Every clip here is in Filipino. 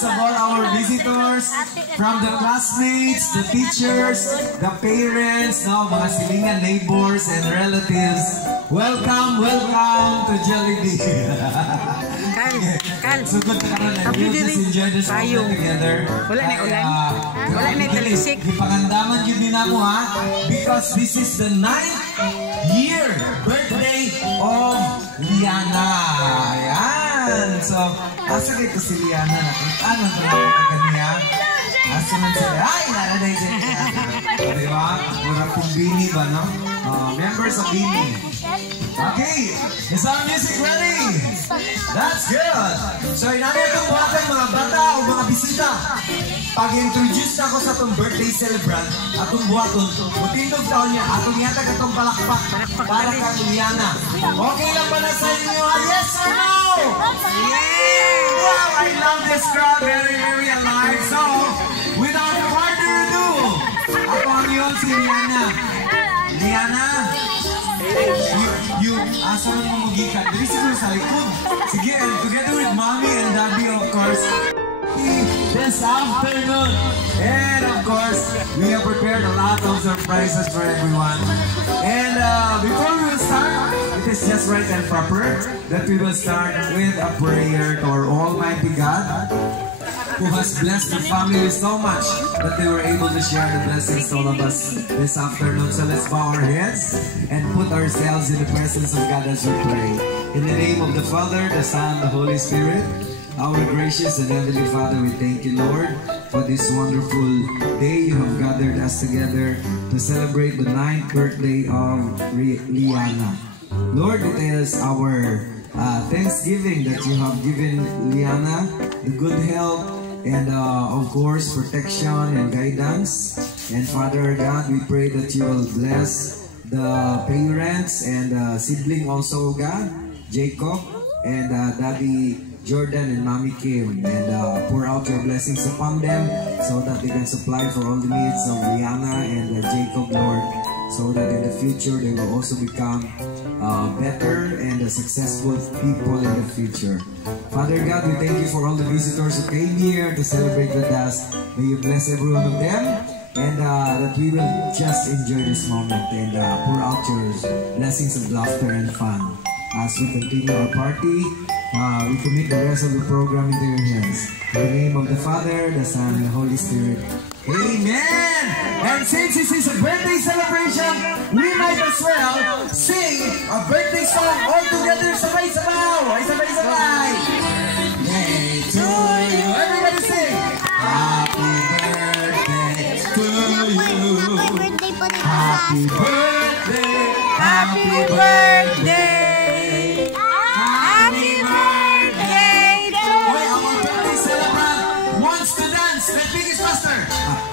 remembrance of all our visitors, from the classmates, the teachers, the parents, no, mga silingan neighbors and relatives. Welcome, welcome to Jollibee. Kal, So good to karon and Happy we'll just day. enjoy this moment together. Wala na ulan? Wala na talisik? Ipangandaman yun din ako ha, because this is the 9th year birthday of Liana. Ayan. So, asa kayo si Liana natin? Ano ito na ito kaniya? Asa man sila? Ay, naladay siya siya. Diba? Murang kong Bini ba, no? Members of Bini. Okay, is our music ready? That's good. So, inamin itong buhatan mga bata o mga bisita. Pag-introduce na ako sa itong birthday celebrant, atong buhaton, mutindog taon niya, atong yatag itong palakpak para kang Liana. Okay lang ba na sa inyo? Yes or no? Yeah! Wow, I love this crowd, very, very alive. So, without further ado, ako ang iyong si Liana. Liana, you asa mo magikan. Dili siguro sa likod. Sige, and together with mommy and daddy, of course, this afternoon. And of course, we have prepared a lot of surprises for everyone. And before we will start, it is just right and proper that we will start with a prayer to our Almighty God, who has blessed the family so much that they were able to share the blessings to all of us this afternoon. So let's bow our heads and put ourselves in the presence of God as we pray. In the name of the Father, the Son, the Holy Spirit, our gracious and heavenly Father, we thank you, Lord, for this wonderful day you have gathered us together to celebrate the 9th birthday of Liana. Lord, it is our thanksgiving that you have given Liana the good health and of course protection and guidance. And Father God, we pray that you will bless the parents and sibling also, God, Jacob and Daddy Jordan and Mommy Kim, and pour out your blessings upon them so that they can supply for all the needs of Liana and Jacob, Lord, so that in the future they will also become better and successful people in the future. Father God, we thank you for all the visitors who came here to celebrate with us. May you bless every one of them, and that we will just enjoy this moment and pour out your blessings of laughter and fun. As we continue our party, we commit the rest of the program into your hands. In the name of the Father, the Son, and the Holy Spirit. Amen! And since this is a birthday celebration, we might as well sing a birthday song all together. Sabay-sabay! Sabay-sabay! Birthday to you! Everybody sing! Happy birthday to you! Happy birthday! Happy birthday!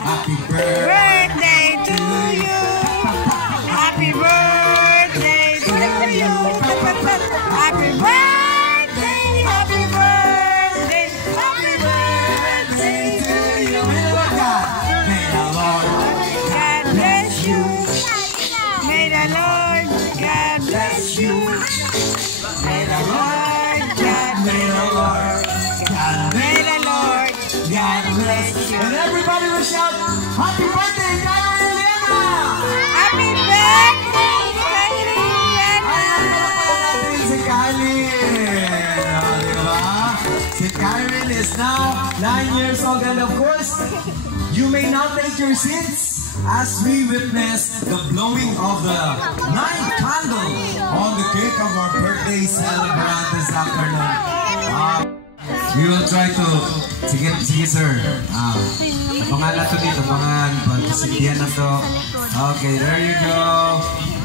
Happy birthday to you. Happy birthday to you. Happy birthday, happy birthday, happy birthday to you. May the Lord God bless you. May the Lord God bless you. May the Lord God, may the Lord God, may the Lord God bless you. And everybody will shout, happy birthday, Kylie and Liana! Happy birthday, Kylie and Liana! Ayan, si Kylie! Diba? Si Kylie is now 9 years old, and of course, you may now take your seats as we witness the blowing of the 9th candle on the cake of our birthday celebrant this afternoon. We will try to, sige sir, abangan na ito dito, abangan, pagkasindihan na ito. Okay, there you go.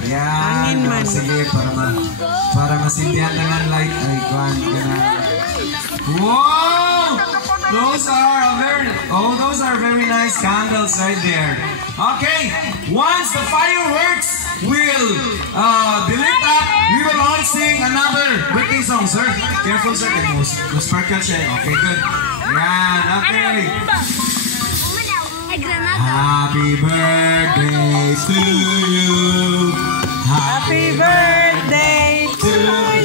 Yan, sige, para masindihan na nga light. Ay, kwan, wow! Those are very nice candles right there. Okay, once the fireworks will be lit up, we will all sing another birthday song, sir. Careful, sir. Sparkle siya. Okay, good. Yan, okay. Happy birthday to you. Happy birthday to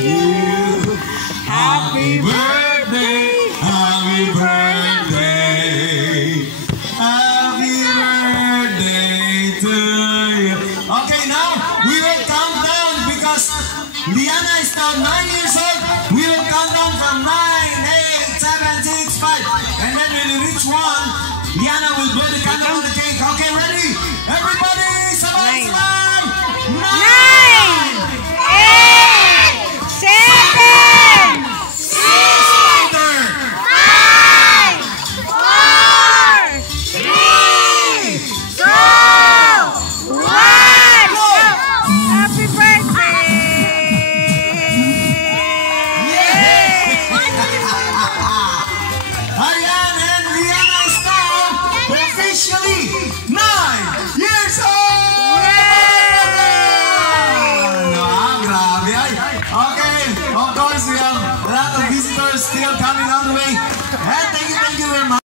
you. Happy birthday. Happy birthday. Liana is now 9 years old. We will count down from 9, 8, 7, 6, 5. And then when you reach 1, Liana will blow the candle on the cake. Okay, ready? Everybody, sabay, sabay! 9, 8, 7, 6, 5, 4, 3, 2, 1. Happy birthday! Ayan, and Liana is now officially 9 years old! Grabe ay. Okay, of course, we have a lot of visitors still coming on the way. And thank you very much.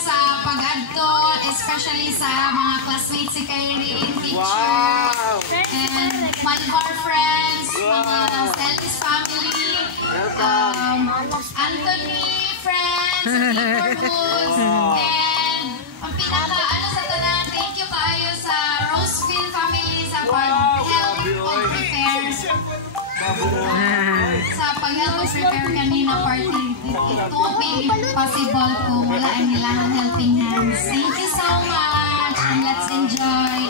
Sa pag-adto, especially sa mga classmates si Kyrene, teacher, and Malvar friends, mga Celis family, Anthony friends, neighborhoods, and ang pinaka, sa tanan, thank you kayo sa Roseville family sa pag-help pag-prepare. Sa pag-help prepare kanina party, it won't be possible kung wala nila ng helping hands. Thank you so much and let's enjoy.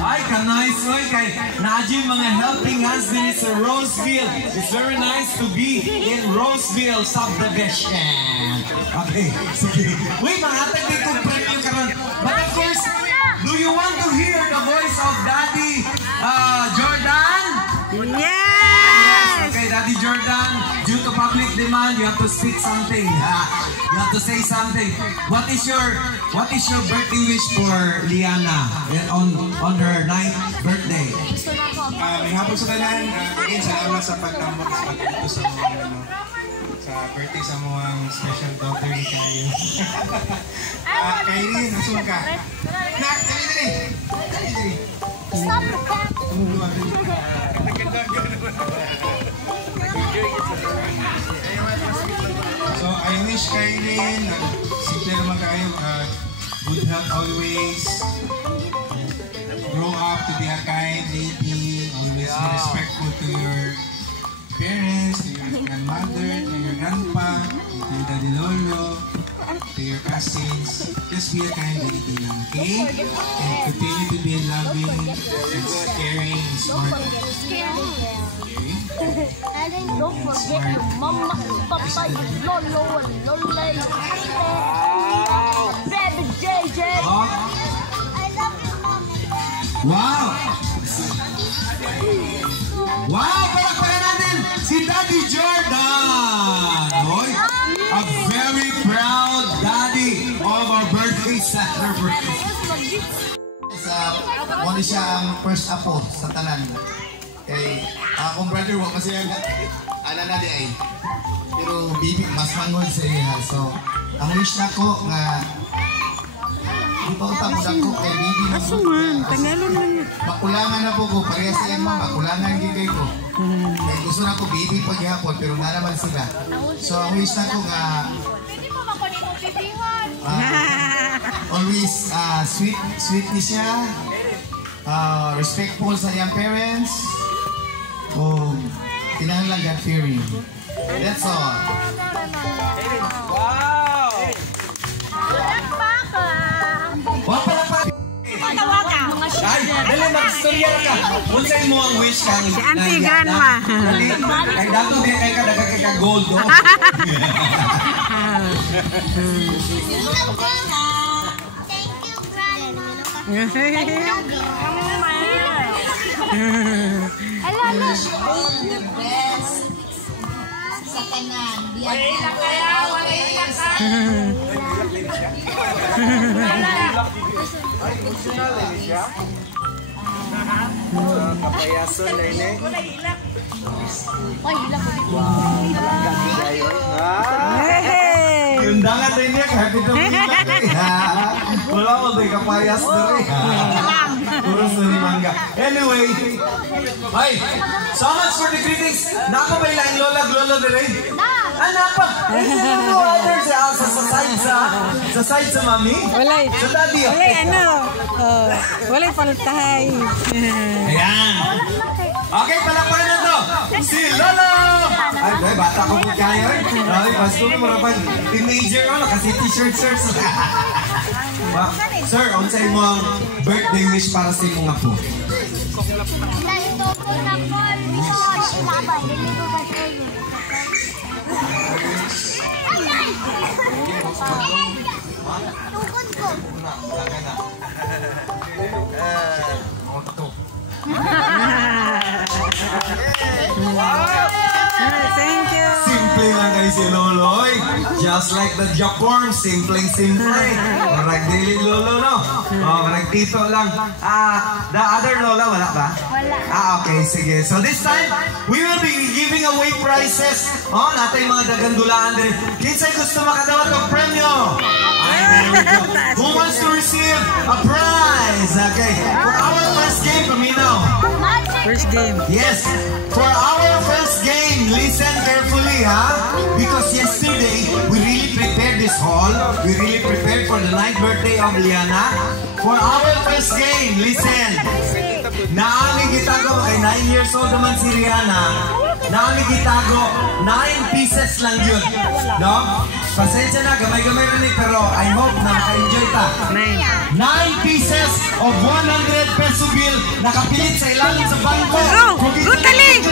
Ay, kanay soy kay Najim mga helping hands din sa Roseville. It's very nice to be in Roseville subdivision. Okay, sige. Wait, mga atag din kong premyo karon. But of course, do you want to hear the voice of Daddy Jordan? Yes! Okay, Daddy Jordan, due to public demand, you have to speak something. You have to say something. What is your birthday wish for Liana on her 9th birthday? May hapon sa tanan, again, salamat sa pagtambok sa pagtuto sa mga sa birthday sa mga special daughter ni Kayo. Kyrene, nasum ka. Nak, dali. Stop So, I wish Kyrene, simple naman kayo, good health always, grow up to be a kind lady, always be respectful to your parents, to your grandmother, to your grandpa, to your daddy lolo, to your cousins. Just be a kind lady lang, okay? And continue to be loving and caring and smart. Okay? And then don't forget your mama, papa, your lolo, and lola, baby JJ. Oh. I love you, mama. Wow! Wow! Palakpakan natin si Daddy Jordan! Hoy, a very proud daddy of our birthday celebration. Muna siya ang first apo sa tanan. Kay akong brother wa masaya ana na di ay. Pero bibi mas mangod sa iya. So ang wish nako nga ito ta ko kay bibi mo. Asuman, tangalon lang. Makulangan na po ko pareha sa iyang mama, makulangan gigay ko. Kay gusto na ko bibi paghapon pero na naman sila. So ang wish nako nga always sweet ni siya. Respectful sa iyang parents. Oh, kinahanglan God-fearing. That's all. Wow! Wow, palakpak! Ay, dali mag-storya ka. Unsay mo ang wish kang Si Auntie Grandma. Dali, kay dato di kay ka daga kay ka gold do. The best sa tanan. Wala kaya, Kapayason na ini. Yung dangan din niya, happy to be wala mo tayo kapayas na rin. Puro sa mangga. Anyway, ay, so much for the greetings. Nako ba ilang lola na rin? Napa? Ano others sa side sa mami? Walay. Sa daddy. Walay ano? Walay paltay. Ayan. Okay, palakpakan na to. Si Lolo! Ay, bata ko po kayo eh. Ay, pasko ko marapan. Teenager ko, kasi t-shirt, sir. Sir, unsay mo ang birthday wish para sa imong apo? Thank you. Simple lang kayo si Loloy. Just like the Japon, simple. Marag dili Lolo, no? Marag tito lang. The other Lola, wala ba? Wala. Okay, sige. So this time, we will be giving away prizes. Natay mga dagandulaan din. Kinsay gusto makadawat ng premyo? Ay, there we go. Who wants to receive a prize? Okay. For our first game, paminaw. First game. Yes, for our first game, listen carefully, because yesterday, we really prepared this hall. We really prepared for the 9th birthday of Liana. For our first game, listen. Naami gitago, kay 9 years old naman si Rihanna. Naami gitago, 9 pieces lang yun. No? Pasensya na, gamay-gamay rin pero I hope na maka-enjoy ta. 9 pieces of 100 peso bill nakapilit sa ilalim sa bangko. Go, talig!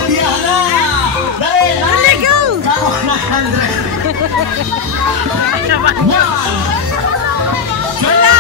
Dali, go! Kako 900. 1. Wala!